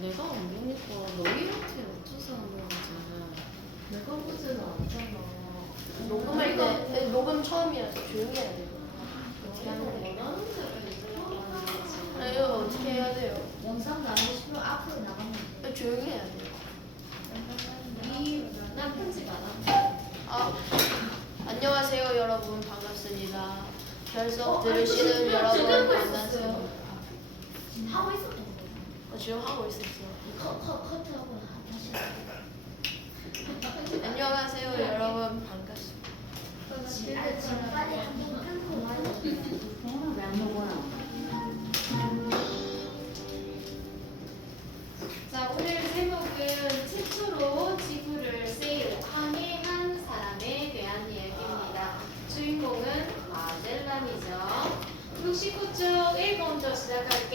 내가 안 보니까 너희한테 맞춰서 하는 거잖아. 내가 보지는 않잖아. 녹음할 때 녹음 처음이라서 조용히 해야 돼요. 어떻게 하면 돼요? 원하는 대로 해주려고 하는 거지. 이거 어떻게 해야 돼요? 영상 나오고 싶으면 앞으로 나가면 돼. 조용히 해야 돼요. 난 편집 안 한다. 아, 안녕하세요 여러분 반갑습니다. 별석 들으시는 여러분 만나세요. 지금 하고 있었던 거. 지금 하고 있었어요. 커트하고 다시 할게. 안녕하세요 여러분 반갑습니다. 지금 빨리 한번 끊고 와요. 왜안 먹어요? 자, 오늘 제목은 최초로 지구를 항해한 사람에 대한 이야기입니다. 주인공은 마젤란이죠. 69쪽 1번부터 시작할게.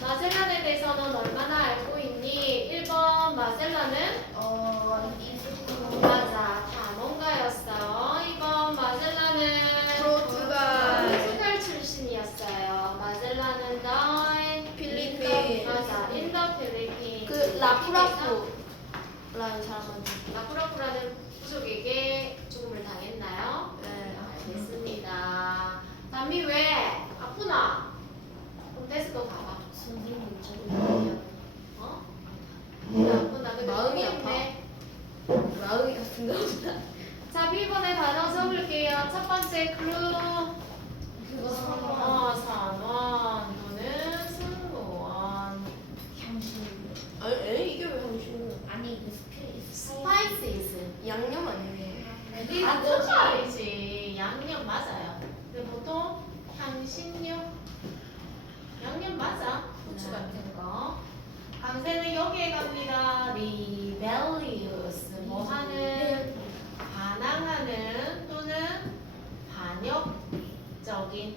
마젤란에 대해서 넌 얼마나 알고 있니? 1번 마젤란은 맞아, 탐험가였어. 2번 마젤란은 포르투갈 출신이었어요. 마젤란은 필리핀. 맞아, 인도 필리핀. 그 라프라프라는 사람한테. 라프라프라는 부족에게 죽음을 당했나요? 네. 알겠습니다. 담미 왜? 아프나? 그럼 데스크 가봐. 선생님 저거 어? 아프나? 근데 마음이 힘내. 마음이 아픈가 보다. 자, B번에 단어 적을게요. 첫 번째 클루. 그거 선원 또는 승무원. 향신 아니 이게 왜 당신은 아니 그 스파이시스. 양념 아니에요? 아트파이지. 양념 맞아요. 근데 보통 향신료. 양념 맞아. 후추 같은 거. 강세는 여기에 갑니다. rebellious. 뭐 하는? 반항하는 또는 반역적인.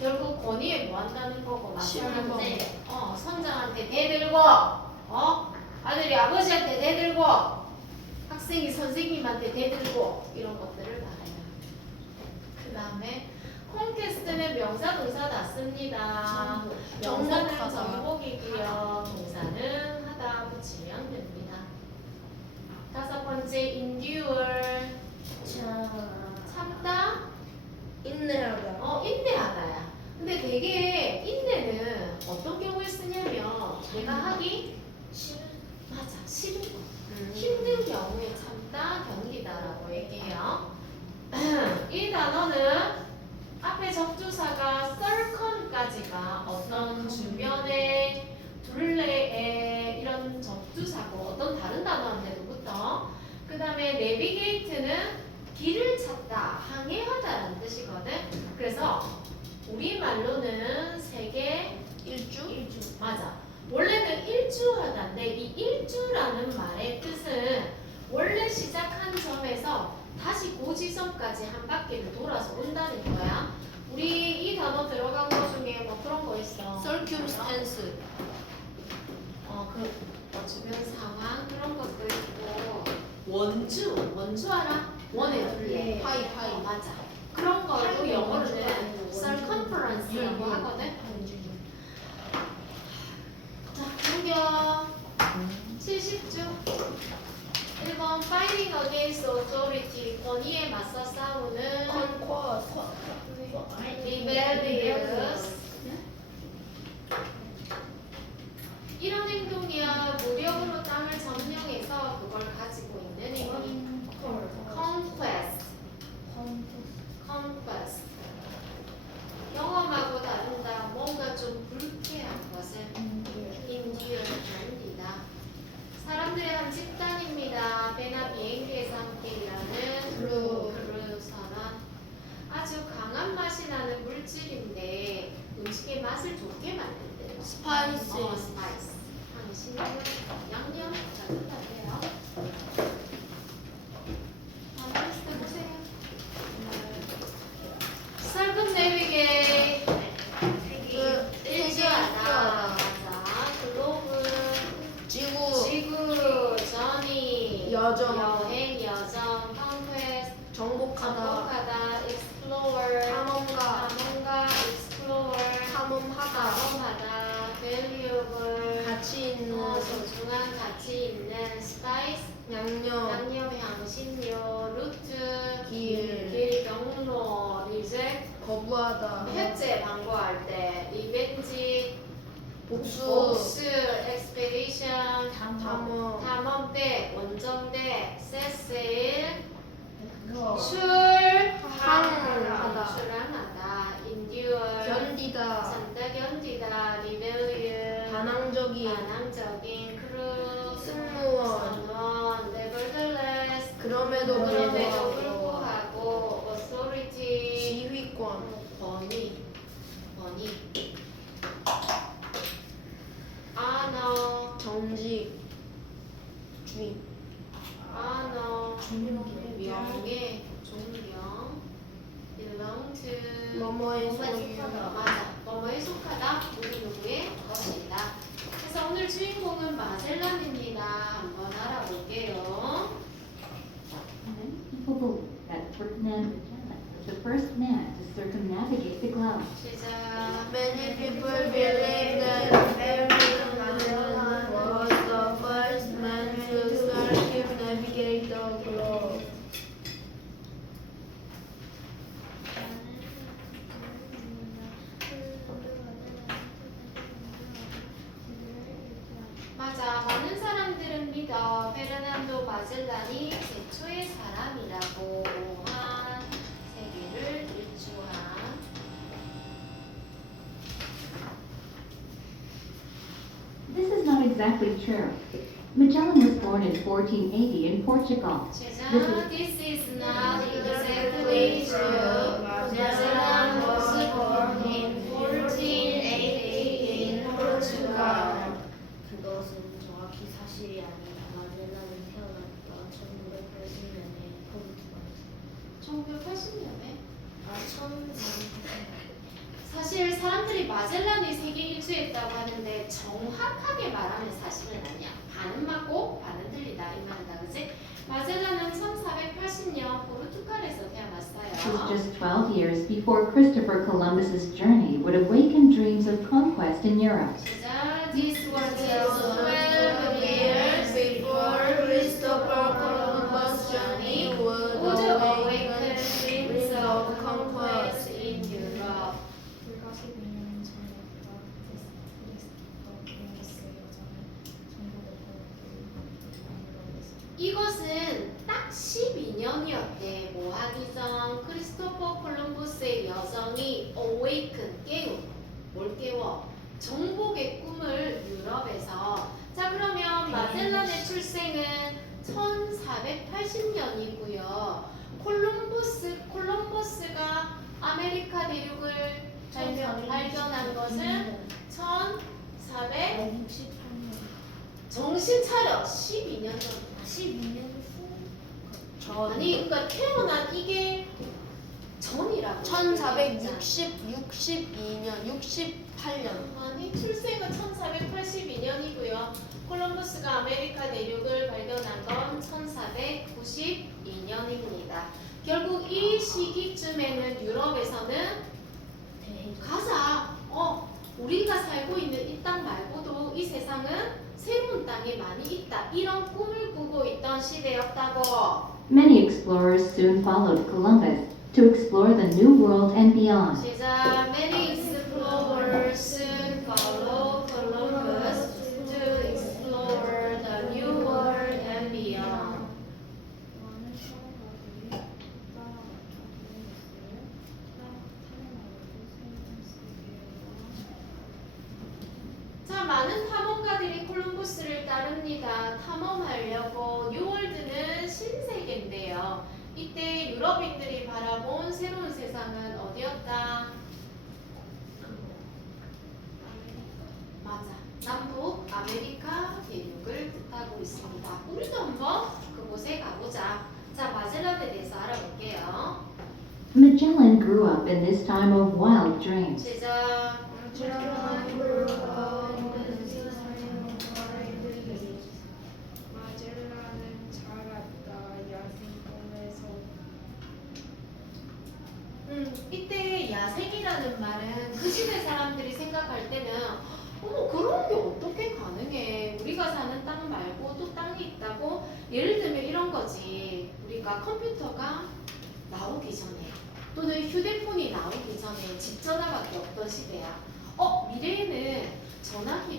결국 권위에 뭐 한다는 거고 실망제. 선장한테 대들고 아들이 아버지한테 대들고 학생이 선생님한테 대들고 이런 것들을 말해요. 그 다음에 콘테스트는 명사 동사 낫습니다. 명사는 정복하다. 정복이고요. 동사는 하다 붙이면 됩니다. 다섯 번째 endure 참다. 인내하다. 인내하다야. 근데 되게 인내는 어떤 경우에 쓰냐면 내가 하기 맞아, 싫은 거. 힘든 경우에 참다, 견디다라고 얘기해요. 이 단어는 앞에 적주사가 circum까지가 어떤 주변에 둘레에 이런 적주사고 어떤 다른 단어인데도부터 그 다음에 navigate는 길을 찾다, 항해하다라는 뜻이거든. 그래서 우리말로는 세계 일주? 맞아. 원래는 일주하다인데 이 일주라는 말의 뜻은 원래 시작한 점에서 다시 그 지점까지 한 바퀴를 돌아서 온다는 거야. 우리 이 단어 들어간 것 중에 뭐 그런 거 있어. circumstance. 주변 상황 그런 것도 있고 원주 알아? 원의 둘레. 파이. 맞아. 그런 거도 영어로는 circumference라고 하거든. 자, 넘겨. 70주. 1번 fighting against authority. 권위에 맞서 싸우는 rebellious. 이런 행동이야. 무력으로 땅을 점령해서 그걸 가지고 있는 행동. conquest. 경험하고 다른다. 뭔가 좀 불쾌한 것을 endure 견디다. 사람들의 한 집단입니다. 배나 비행기에서 함께 일하는 크루 선원. 아주 강한 맛이 나는 물질인데 음식의 맛을 좋게 만든대요. 스파이스. 스파이스. 향신료, 양념 잘 부탁해요. 테스트 보세요. circumnavigate. 일주하다. 맞아. 글로브. 지구, 전이, 여정. 여행, 여정, conquest, 정복하다. explore, 탐험가. explore, 탐험하다. value, 복수, expedition, 탐험, 탐험대, 원정대, 셋세일, 그거 항하다, 출항하다, endure, 견디다, 참다 견디다, rebellion, 반항적인, 반항적인, cruise, 승무원, 선원, nevertheless, 그럼에도 그럼에도 불구하고, 불구하고, authority, 지휘권, 권위, honor, 정직, 주임, honor, 중요하게 명예, 존경, belong to, 뭐뭐의 뭐뭐에 소유, 속하다. 맞아, 뭐뭐에 속하다, 누구누구의 것이다. 그래서 오늘 주인공은 마젤란입니다. 한번 알아볼게요. People believe that Ferdinand Magellan was the first man to circumnavigate the globe. 시작. Many people believe that Ferdinand Magellan was the first man to circumnavigate the globe. 맞아. 많은 사람들은 믿어. 페르난도 마젤란이 최초의 사람이라고 한 세계를 일주한. This is not exactly true. Magellan was born in 1480 in Portugal. 시작. This is not exactly true. 마젤란 was born in 1480 in Portugal. 그것은 정확히 사실이 아니다. 마젤란은 태어났다. 1980년에 포르투갈. 1980년에 아, 1980년. 사실 사람들이 마젤란이 세계 일주했다고 하는데 정확하게 말하면 사실은 아니야. 반은 맞고 반은 틀리다 이 말이다, 그지? 마젤란은 1480년 포르투갈에서 This was 태어났어요. just 12 years before Christopher Columbus's journey would awaken dreams of conquest in Europe. 시작. This was just 12 years before Christopher Columbus' journey would would awaken awaken dreams dreams of of conquest conquest. in Europe. 불과 12년 전에 크리스토퍼 콜럼버스 여정을 전국에 보냈습니다. 이것은 딱 12년이었대. 뭐 하기 전 크리스토퍼 콜럼버스의 여정이 awaken, 깨움. 뭘 깨워? 정복의 꿈을 유럽에서. 자, 그러면 마젤란의 출생은 1480년이고요. 콜럼버스가 아메리카 대륙을 발견한 것은 1400 68년. 정신 차려 12년 전. 12년 후. 전 아니 그러니까 태어난 이게 전이라고. 1462년, 68년. 아니 출생은 1482년이고요. 콜럼버스가 아메리카 대륙을 발견한 건 1492년입니다. 결국 이 시기쯤에는 유럽에서는 가자. 우리가 살고 있는 이 땅 말고도 이 세상은 새로운 땅에 많이 있다. 이런 꿈을 꾸고 있던 시대였다고. Many explorers soon followed Columbus to explore the New World and beyond. 시작. Many explorers soon followed Columbus to explore the new world and beyond. 많은 사람들이 따라갔다. 자, 많은 탐험가들이 콜럼버스를 따릅니다. 탐험하려고 뉴월드는 신세계인데요. 이때 유럽인들이 바라본 새로운 세상은 어디였다? 맞아. 남북 아메리카 대륙을 뜻하고 있습니다. 우리도 한번 그곳에 가보자. 자, 마젤란에 대해서 알아볼게요. Magellan grew up in this time of wild dreams. 시작. 마젤란은 자랐다. 야생 꿈에서 이때 야생이라는 말은 그 시대 사람들이 생각할 때는 어머 그런 게 어떻게 가능해? 우리가 사는 땅 말고 또 땅이 있다고? 예를 들면 이런 거지. 우리가 컴퓨터가 나오기 전에 또는 휴대폰이 나오기 전에 집 전화밖에 없던 시대야. 미래에는 전화기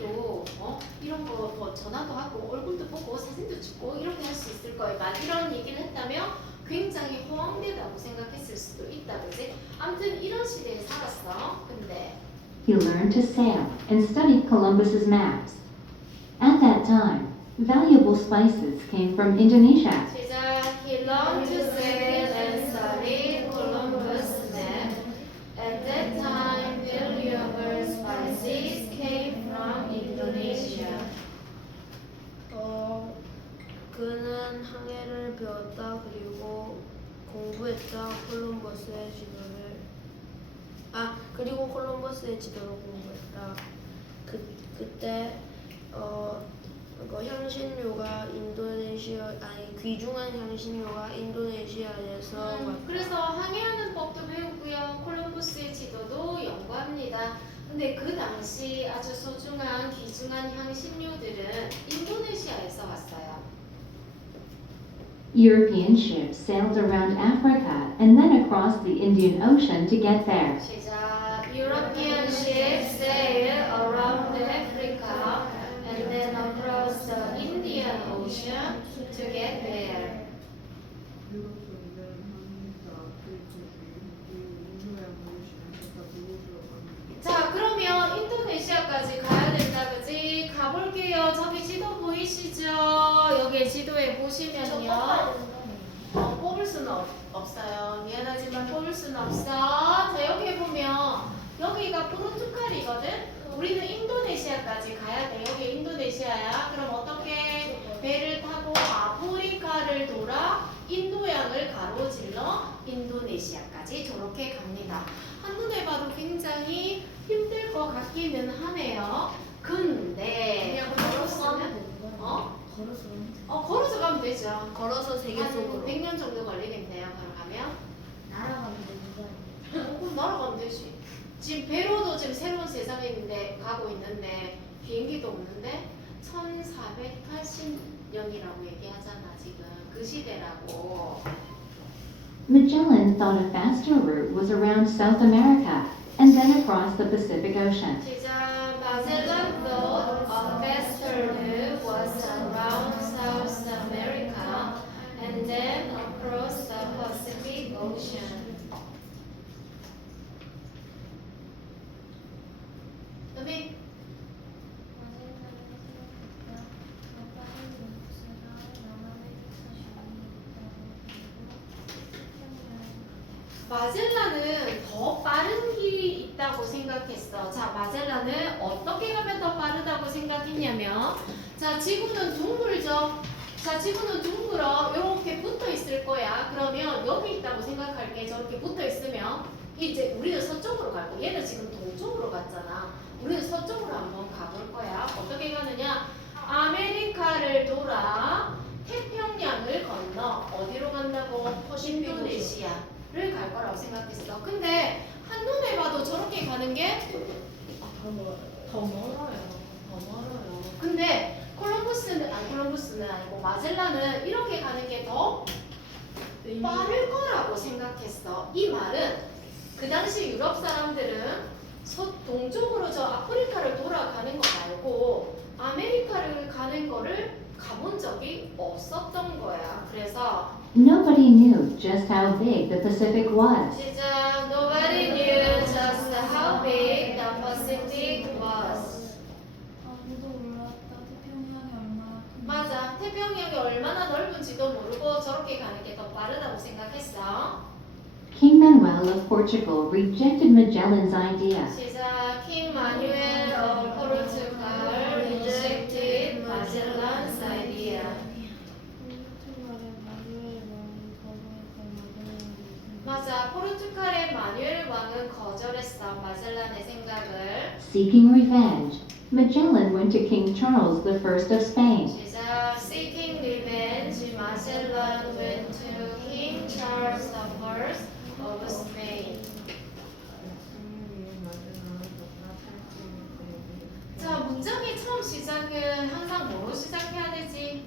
이런 거 뭐 전화도 하고 얼굴도 보고 사진도 찍고 이렇게 할 수 있을 거예요. 막 이런 얘기를 했다면 굉장히 호황되다고 생각했을 수도 있다, 그지? 아무튼 이런 시대에 살았어. 근데 He learned to sail and studied Columbus's maps. At that time, valuable spices came from Indonesia. 시작. He learned to sail and study Columbus map. At that time, valuable spices came from Indonesia. 그는 항해를 배웠다. 그리고 공부했다. 그리고 콜럼버스의 지도를 공부했다. 그때 향신료가 귀중한 향신료가 인도네시아에서 왔다. 그래서 항해하는 법도 배우고요. 콜럼버스의 지도도 연구합니다. 근데 그 당시 아주 소중한 귀중한 향신료들은 인도네시아에서 왔어요. European ships sailed around Africa and then across the Indian Ocean to get there. 시작. European ships sail around Africa and then across the Indian Ocean to get there. 자, 그러면 인도네시아까지 가야 된다, 그지? 가볼게요. 저기 지도 보이시죠? 여기 지도에 보시면요. 뽑을 수는 없어요. 미안하지만 뽑을 수는 없어. 자, 여기 보면 여기가 포르투갈이거든? 우리는 인도네시아까지 가야 돼. 여기 인도네시아야. 그럼 어떻게 배를 타고 아프리카를 돌아 인도양을 가로질러 인도네시아까지 저렇게 갑니다. 한눈에 봐도 굉장히 힘들 것 같기는 하네요. 근데 걸어서는 걸어서 가면 되죠. 걸어서 세계 한 속으로 100년 정도 걸리겠네요. 걸어가면. 날아가면 되는 거 그럼 날아가면 되지. 지금 배로도 지금 새로운 세상에 있는데 가고 있는데 비행기도 없는데 1480년이라고 얘기하잖아. 지금 그 시대라고. Magellan thought a faster route was around South America and then across the Pacific Ocean. 시작. Magellan thought a faster route was around South America and then across the Pacific Ocean. 은비. 마젤란은 더 빠른 길이 있다고 생각했어. 자, 마젤란은 어떻게 가면 더 빠르다고 생각했냐면, 자, 지구는 둥글죠. 자, 지구는 둥글어. 이렇게 붙어 있을 거야. 그러면 여기 있다고 생각할게. 저렇게 붙어 있으면 이제 우리는 서쪽으로 갈 거야. 얘는 지금 동쪽으로 갔잖아. 우리는 서쪽으로 한번 가볼 거야. 어떻게 가느냐? 아메리카를 돌아 태평양을 건너 어디로 간다고? 인도네시아를 갈 거라고 생각했어. 근데 한눈에 봐도 저렇게 가는 게 더 멀어요. 더 멀어요. 근데 콜럼버스는 아니고 마젤란은 이렇게 가는 게 더 빠를 거라고 생각했어. 이 말은 그 당시 유럽 사람들은 동쪽으로 저 아프리카를 돌아가는 거 말고 아메리카를 가는 거를 가본 적이 없었던 거야. 그래서 Nobody knew just how big the Pacific was. 시작. Nobody knew just how big the Pacific was. 아무도 몰랐다. 태평양이 얼마나 큰지. 맞아. 태평양이 얼마나 넓은지도 모르고 저렇게 가는 게 더 빠르다고 생각했어. King Manuel of Portugal rejected Magellan's idea. 시작. King Manuel of Portugal rejected Magellan's idea. 맞아. 포르투갈의 마누엘 왕은 거절했어. 마젤란의 생각을. Seeking revenge, Magellan went to King Charles I of Spain. 시작. Seeking revenge, Magellan went to King Charles I of Spain. 자, 문장의 처음 시작은 항상 뭐로 시작해야 되지?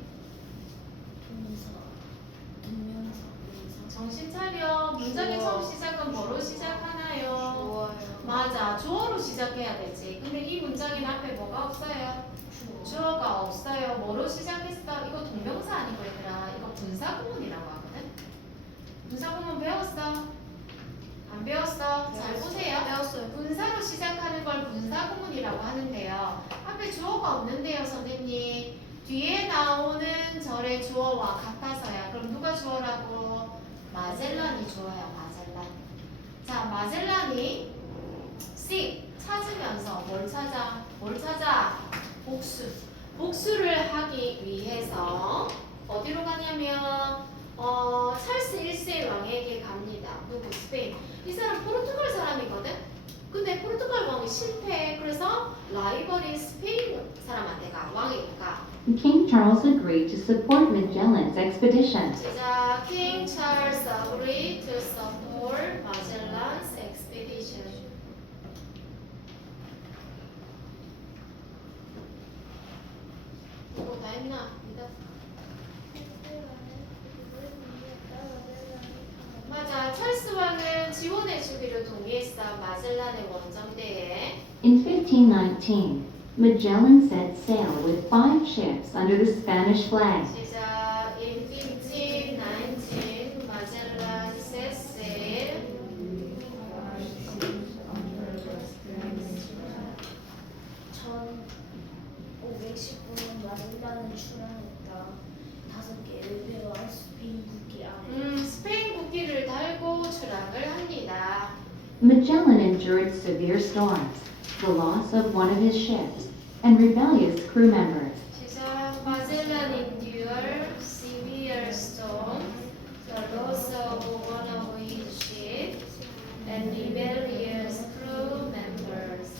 정신 차려. 문장의 처음 시작은 뭐로 시작하나요? 좋아요. 맞아. 주어로 시작해야 되지. 근데 이 문장의 앞에 뭐가 없어요? 주어가 없어요. 뭐로 시작했어? 이거 동명사 아니고 얘들아. 이거 분사구문이라고 하거든. 분사구문 배웠어? 안 배웠어? 잘 보세요. 배웠어요. 분사로 시작하는 걸 분사구문이라고 하는데요. 앞에 주어가 없는데요, 선생님. 뒤에 나오는 절의 주어와 같아서야. 그럼 누가 주어라고? 마젤란이 주어야, 마젤란. 자, 마젤란이 C 찾으면서 뭘 찾아? 뭘 찾아? 복수. 복수를 하기 위해서 어디로 가냐면 찰스 1세 왕에게 갑니다. 누구? 스페인. 이 사람 포르투갈 사람이거든? 근데 포르투갈 왕이 실패해. 그래서 라이벌인 스페인 사람한테 가. 왕이니까. King Charles agreed to support Magellan's expedition. 시작. King Charles agreed to support Magellan's expedition. 이거 다 했나? 믿어. 맞아. 찰스 왕은 지원해 주기로 동의했어. 마젤란의 원정대에. In 1519, Magellan set sail with 5 ships under the Spanish flag. 시작. In 1519, 마젤란 set sail. 1519년 마젤란은 출항했다. 5개의 배와 스페인 국기 안에 스페인 국기를 달고 출항을 합니다. Magellan endured severe storms, the loss of one of his ships, and rebellious crew members. 시작. 마젤란 endure severe storm, the loss of one of his ships, and rebellious crew members.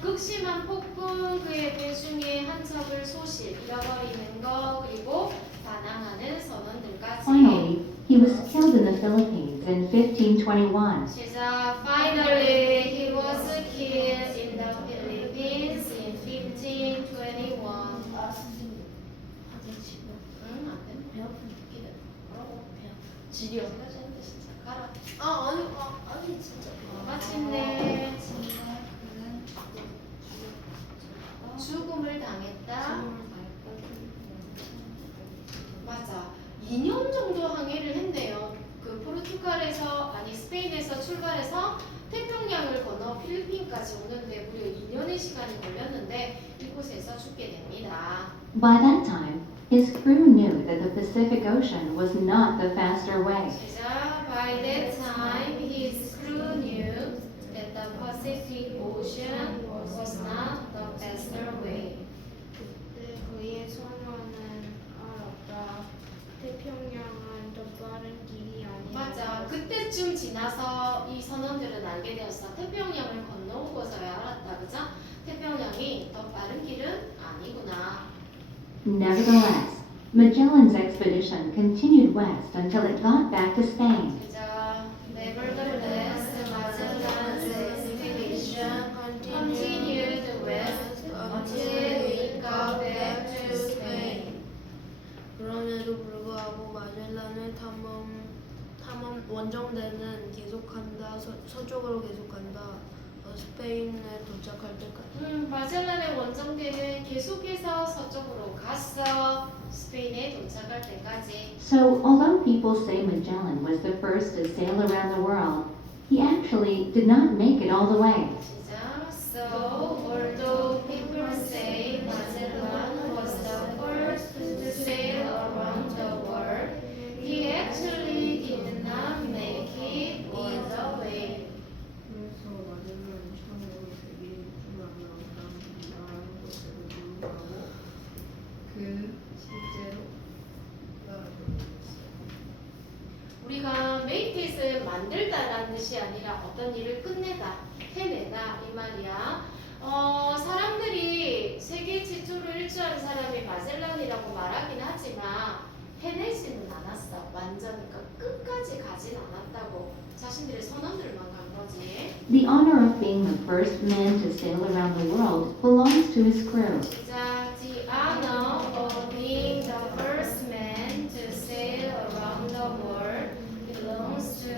극심한 폭풍, 그의 배 중에 한 척을 소실, 잃어버리는 거, 그리고 반항하는 선원들까지. Finally, he was killed in the Philippines in 1521. 시작. Finally, he was killed in the Philippines in 1521. 아 선생님 하긴 지금 응, 안 돼. 배고픈 느끼는 뭐라고 배야 지려. 생각했는데 진짜 가라. 아니 진짜. 마침내 근데 그는 죽음을 당했다. 맞아. 2년 정도 항해를 했네요. 그 포르투갈에서 아니 스페인에서 출발해서 태평양을 건너 필리핀까지 오는데 무려 2년의 시간이 걸렸는데 이곳에서 죽게 됩니다. By that time, his crew knew that the Pacific Ocean was not the faster way. 시작. By that time, his crew knew that the Pacific Ocean was not the faster way. 그때 그의 선원은 알았다. 태평양은 더 빠른 길이 아니다. 맞아. 그때쯤 지나서 이 선원들은 알게 되었어. 태평양을 건너고서야 알았다. 그죠? 태평양이 더 빠른 길은 아니구나. Nevertheless, Magellan's expedition continued west until it got back to Spain. 시작. Nevertheless, Magellan's expedition continued west until it got back to Spain. 그럼에도 불구하고 마젤란의 탐험 원정대는 계속한다. 서쪽으로 계속한다. 스페인에 도착할 때까지. 마젤란의 원정대는 계속해서 서쪽으로 갔어. 스페인에 도착할 때까지. So, although people say Magellan was the first to sail around the world, he actually did not make it all the way. 시작. So, although people say Magellan was the first to sail around the world, he actually did not make it all the way. 그래서 마젤란은 처음으로 세계 일주만으로 나라는 것으로 유명하고 그 실제로 우리가 make it을 만들다라는 뜻이 아니라 어떤 일을 끝내다, 해내다 이 말이야. 사람들이 세계 지도를 일주한 사람이 마젤란이라고 말하긴 하지만 해내지는 않았어. 완전히 끝까지 가진 않았다고. 자신들의 선언들만 간 거지. The honor of being the first man to sail around the world belongs to his crew. 시작. The honor of being the first man to sail around the world belongs to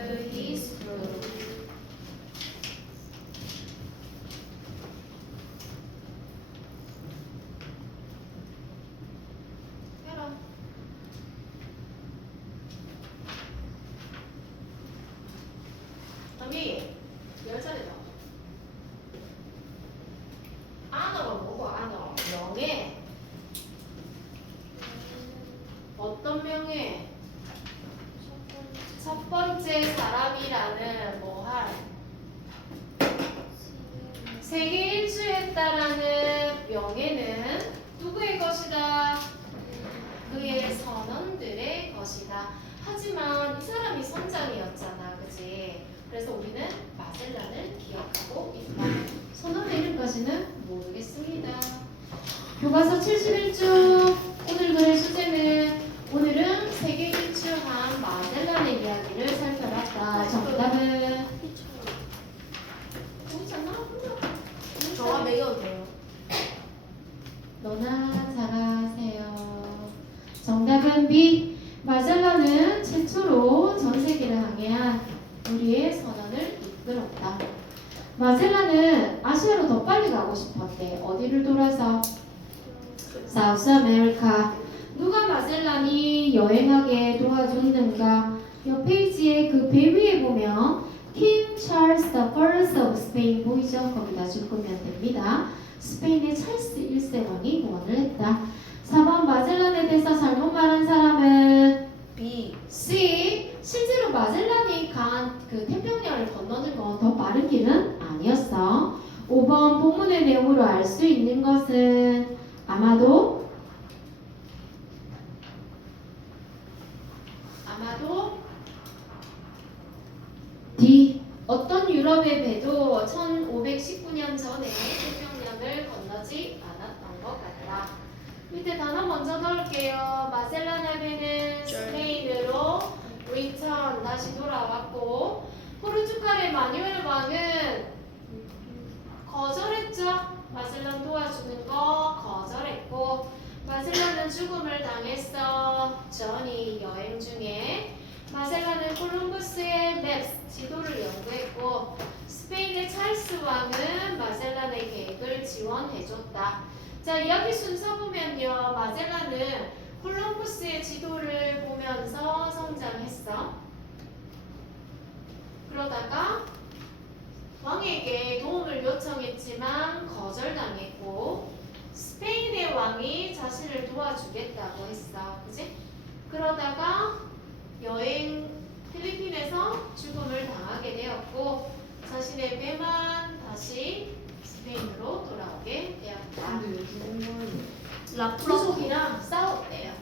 번째 사람이라는 뭐할 세계 일주했다라는 명예는 누구의 것이다? 그의 선원들의 것이다. 하지만 이 사람이 선장이었잖아, 그지? 그래서 우리는 마젤란을 기억하고 있다. 선원의 이름까지는 모르겠습니다. 교과서 71쪽 오늘 글의 주제는 오늘은 세계 일주한 마젤란의 이야기를 살펴봤다. 정답은 보이잖아? 저가 매겨도 돼요. 너나 잘하세요. 정답은 B. 마젤란은 최초로 전 세계를 항해한 우리의 선원을 이끌었다. 마젤란은 아시아로 더 빨리 가고 싶었대. 어디를 돌아서? 사우스 아메리카. 누가 마젤란이 여행하게 도와줬는가? 옆 페이지에 그 배 위에 보면 King Charles the First of Spain 보이죠? 거기다 적으면 됩니다. 스페인의 찰스 1세 왕이 구원을 했다. 4번 마젤란에 대해서 잘못 말한 사람은 B. C. 실제로 마젤란이 간 그 태평양을 건너는 건 더 빠른 길은 아니었어. 5번 본문의 내용으로 알 수 있는 것은 아마도 D. 어떤 유럽의 배도 1519년 전에 태평양을 건너지 않았던 것 같다. 밑에 단어 먼저 넣을게요. 마젤란 할배는 스페인으로 return 다시 돌아왔고 포르투갈의 마뉴엘 왕은 거절했죠. 마젤란 도와주는 거 거절했고 마젤란은 죽음을 당했어. 전이 여행 중에 마젤란은 콜럼버스의 맵스 지도를 연구했고 스페인의 찰스 왕은 마젤란의 계획을 지원해줬다. 자, 이야기 순서 보면요. 마젤란은 콜럼버스의 지도를 보면서 성장했어. 그러다가 왕에게 도움을 요청했지만 거절당했고 스페인의 왕이 자신을 도와주겠다고 했어. 그지? 그러다가 여행 필리핀에서 죽음을 당하게 되었고 자신의 배만 다시 스페인으로 돌아오게 되었다. 라프라프. 부족이랑 싸웠대요.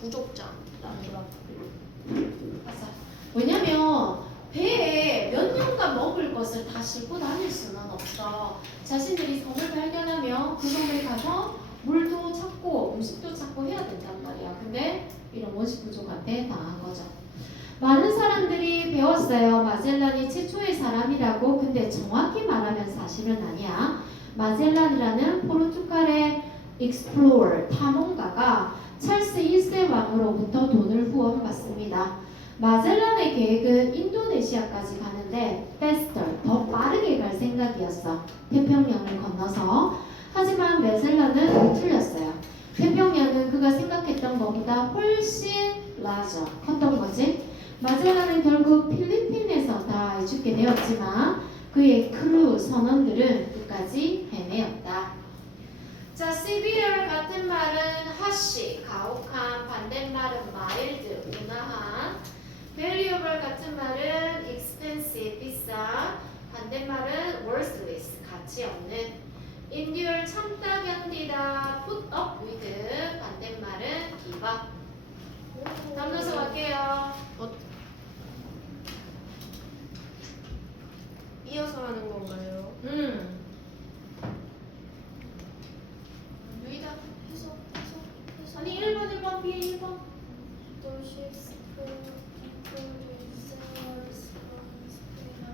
부족장. 라프라프. 맞아. 왜냐면 배에 몇 년간 먹을 것을 다 싣고 다닐 수는 없어. 자신들이 섬을 발견하면 그 섬에 가서 물도 찾고 음식도 찾고 해야 된단 말이야. 근데 이런 원시 부족한테 당한 거죠. 많은 사람들이 배웠어요. 마젤란이 최초의 사람이라고. 근데 정확히 말하면 사실은 아니야. 마젤란이라는 포르투갈의 explorer, 탐험가가 찰스 1세 왕으로부터 돈을 후원받습니다. 마젤란의 계획은 인도네시아까지 가는데 faster, 더 빠르게 갈 생각이었어. 태평양을 건너서. 하지만 마젤란은 틀렸어요. 태평양은 그가 생각했던 것보다 훨씬 larger, 컸던 거지. 마젤란은 결국 필리핀에서 다 죽게 되었지만 그의 크루 선원들은 끝까지 헤매었다. 자, severe 같은 말은 harsh, 가혹한, 반대말은 mild, 온화한. valuable 같은 말은 expensive, 비싼, 반대말은 worthless, 가치 없는. endure, 참다, 견디다, put up with, 반대말은 give up. 다음 녀석 갈게요. 이어서 하는 건가요? 유이다. 해석. 아니 1번 B 1번.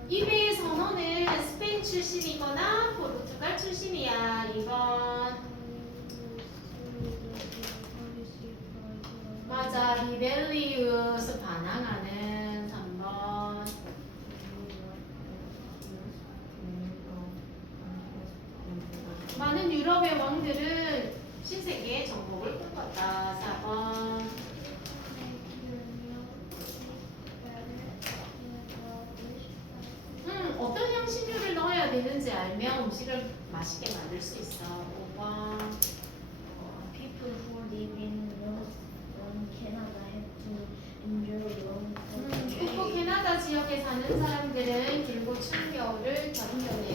이 배의 선원은 스페인 출신이거나 포르투갈 출신이야. 2번. 맞아. 리벨리우스 반항하는. 3번. 많은 유럽의 왕들은 신세계의 정복을 꿈꿨다. 4번. 어떤 향신료를 넣어야 되는지 알면 음식을 맛있게 만들 수 있어. 5번. People who live in Northern Canada have to endure long 북부 사는 사람들은 길고 추운 겨울을 견뎌내